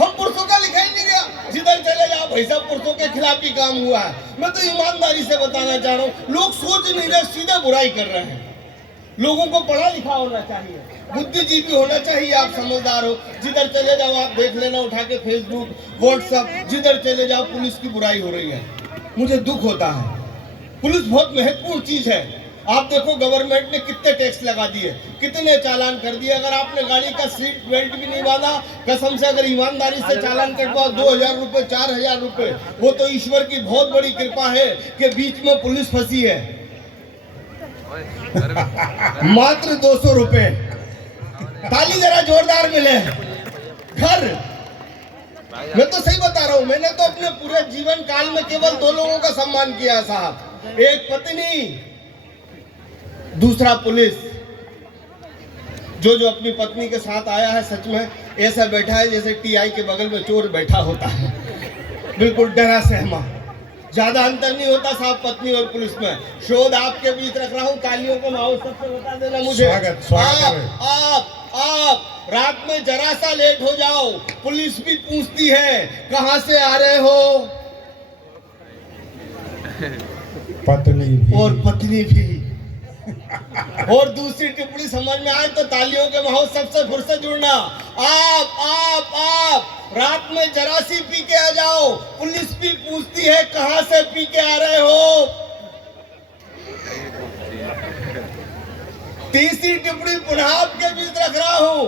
हम पुरुषों का लिखा ही नहीं गया, जिधर चले जाओ भाई साहब पुरुषों के खिलाफ ही काम हुआ है। मैं तो ईमानदारी से बताना चाह रहा हूँ, लोग सोच नहीं रहे, सीधे बुराई कर रहे हैं। लोगों को पढ़ा लिखा होना चाहिए, बुद्धिजीवी होना चाहिए, आप समझदार हो। जिधर चले जाओ आप देख लेना, उठा के फेसबुक व्हाट्सएप, जिधर चले जाओ पुलिस की बुराई हो रही है। मुझे दुख होता है। पुलिस बहुत महत्वपूर्ण चीज है। आप देखो गवर्नमेंट ने कितने टैक्स लगा दिए, कितने चालान कर दिए। अगर आपने गाड़ी का सीट बेल्ट भी नहीं बांधा, कसम से अगर ईमानदारी से चालान कटवाओ 2000 रुपए 4000 रुपए, वो तो ईश्वर की बहुत बड़ी कृपा है कि बीच में पुलिस फंसी है। मात्र 200 रुपए, ताली जरा जोरदार मिले। घर, मैं तो सही बता रहा हूं, मैंने तो अपने पूरे जीवन काल में केवल 2 लोगों का सम्मान किया साहब, एक पत्नी, दूसरा पुलिस। जो अपनी पत्नी के साथ आया है, सच में ऐसा बैठा है जैसे टीआई के बगल में चोर बैठा होता है, बिल्कुल डरा सहमा। ज्यादा अंतर नहीं होता साहब पत्नी और पुलिस में। शोध आपके बीच रख रहा हूँ, तालियों को माहौल सबसे बता देना मुझे। आप रात में जरा सा लेट हो जाओ, पुलिस भी पूछती है कहां से आ रहे हो, पत्नी भी। और पत्नी भी। और दूसरी टिप्पणी समझ में आए तो तालियों के माहौल सबसे फिर से जुड़ना। आप रात में जरा सी पी के आ जाओ, पुलिस भी पूछती है कहां से पी के आ रहे हो। तीसरी टिप्पणी पुनः आपके बीच रख रहा हूं,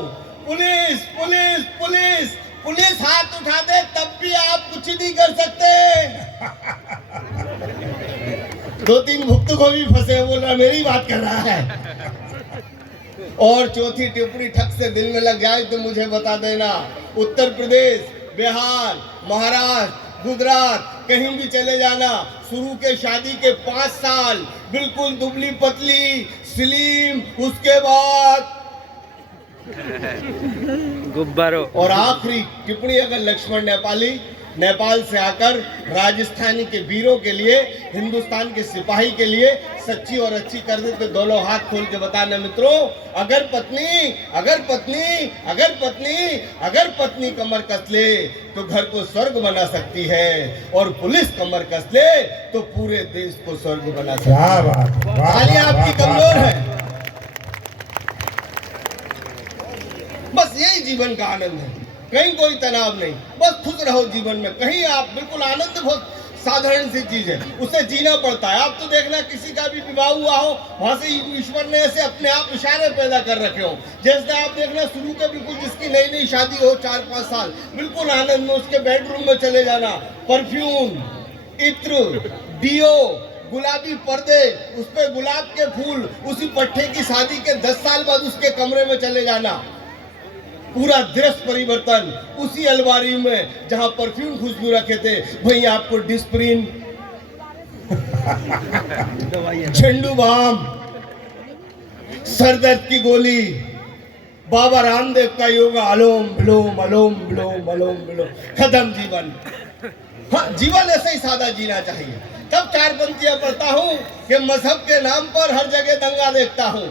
पुलिस पुलिस पुलिस पुलिस हाथ उठा दे तब भी आप कुछ नहीं कर सकते। 2-3 भुक्त को भी फंसे, बोल रहा मेरी बात कर रहा है। और चौथी टिप्पणी ठक से दिल में लग जाए तो मुझे बता देना। उत्तर प्रदेश, बिहार, महाराष्ट्र, गुजरात, कहीं भी चले जाना, शुरू के शादी के 5 साल बिल्कुल दुबली पतली स्लिम, उसके बाद गुब्बारों। और आखिरी टिप्पणी अगर लक्ष्मण नेपाली नेपाल से आकर राजस्थानी के वीरों के लिए, हिंदुस्तान के सिपाही के लिए सच्ची और अच्छी कर दे तो दोनों हाथ खोल के बताना मित्रों। अगर पत्नी कमर कस ले तो घर को स्वर्ग बना सकती है, और पुलिस कमर कस ले तो पूरे देश को स्वर्ग बना सकती है। तालियां आपकी कमजोर है। बस यही जीवन का आनंद है, कहीं कोई तनाव नहीं, बस खुश रहो जीवन में। कहीं आप बिल्कुल आनंद, बहुत साधारण सी चीज है, उसे जीना पड़ता है। आप तो देखना किसी का भी विवाह हुआ हो, वहां से ईश्वर ने ऐसे अपने आप इशारे पैदा कर रखे हो। जैसे आप देखना शुरू के बिल्कुल जिसकी नई शादी हो 4-5 साल, बिल्कुल आनंद में उसके बेडरूम में चले जाना, परफ्यूम, इत्र, डियो, गुलाबी पर्दे, उस पर गुलाब के फूल, उसी पट्टे की शादी के 10 साल बाद उसके कमरे में चले जाना, पूरा दृश्य परिवर्तन। उसी अलमारी में जहां परफ्यूम खुशबू रखे थे, वहीं आपको डिस्प्रिन, झंडू बाम, सरदर्द की गोली, बाबा रामदेव का योगा, अलोम विलोम अलोम विलोम अलोम विलोम, खत्म जीवन। हाँ, जीवन ऐसे ही सादा जीना चाहिए। तब 4 पंक्तियां पढ़ता हूं कि मजहब के नाम पर हर जगह दंगा देखता हूं,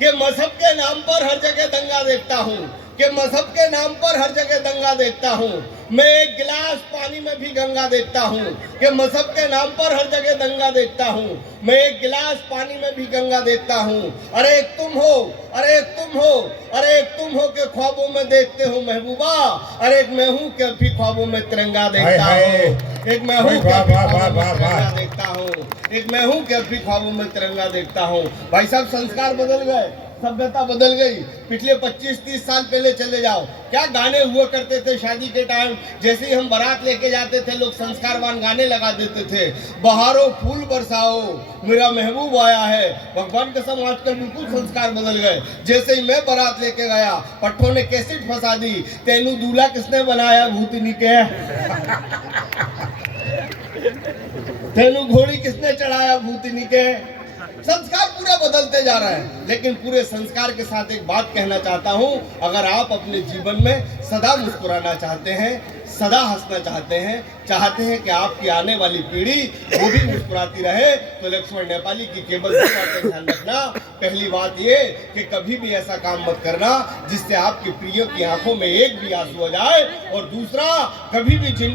कि मजहब के नाम पर हर जगह दंगा देखता हूं, कि मजहब के नाम पर हर जगह दंगा देखता हूं। मैं एक गिलास पानी में भी गंगा देखता हूं, कि मजहब के नाम पर हर जगह दंगा देखता हूं। मैं एक गिलास पानी में भी गंगा देखता हूं। अरे एक तुम हो, अरे एक तुम हो, अरे एक तुम हो के ख्वाबों में देखते हो महबूबा, अरे एक मैं हूं कि अभी ख्वाबों में तिरंगा देखता हूं। एक मैं हूं कि अभी ख्वाबों में तिरंगा देखता हूं। एक मैं हूं कि अभी ख्वाबों में तिरंगा देखता हूं। भाई साहब, संस्कार बदल गए, सभ्यता बदल गई। पिछले 25-30 साल पहले चले जाओ, क्या गाने हुआ करते थे शादी के टाइम। जैसे ही हम बारात लेके जाते थे, लोग संस्कारवान गाने लगा देते थे। बहारो फूल बरसाओ, मेरा महबूब आया है। भगवान कसम, आजकल बिल्कुल संस्कार बदल गए। जैसे ही मैं बारात लेके गया, पट्टों ने कैसेट फंसा दी, तेनू दूल्हा किसने बनाया भूतनी के, तेनू घोड़ी किसने चढ़ाया भूतनी के। संस्कार पूरे बदलते जा रहे हैं, लेकिन पूरे संस्कार के साथ एक बात कहना चाहता हूं, अगर आप अपने जीवन में सदा मुस्कुराना चाहते हैं, सदा हंसना चाहते हैं कि आपकी आने वाली पीढ़ी वो भी मुस्कुराती रहे, तो लक्ष्मण नेपाली की केवल दो बातें ध्यान रखना। पहली बात ये कि कभी भी ऐसा काम मत करना जिससे आपके प्रिय की आंखों में एक भी आंसू आ जाए, और दूसरा, कभी भी जिन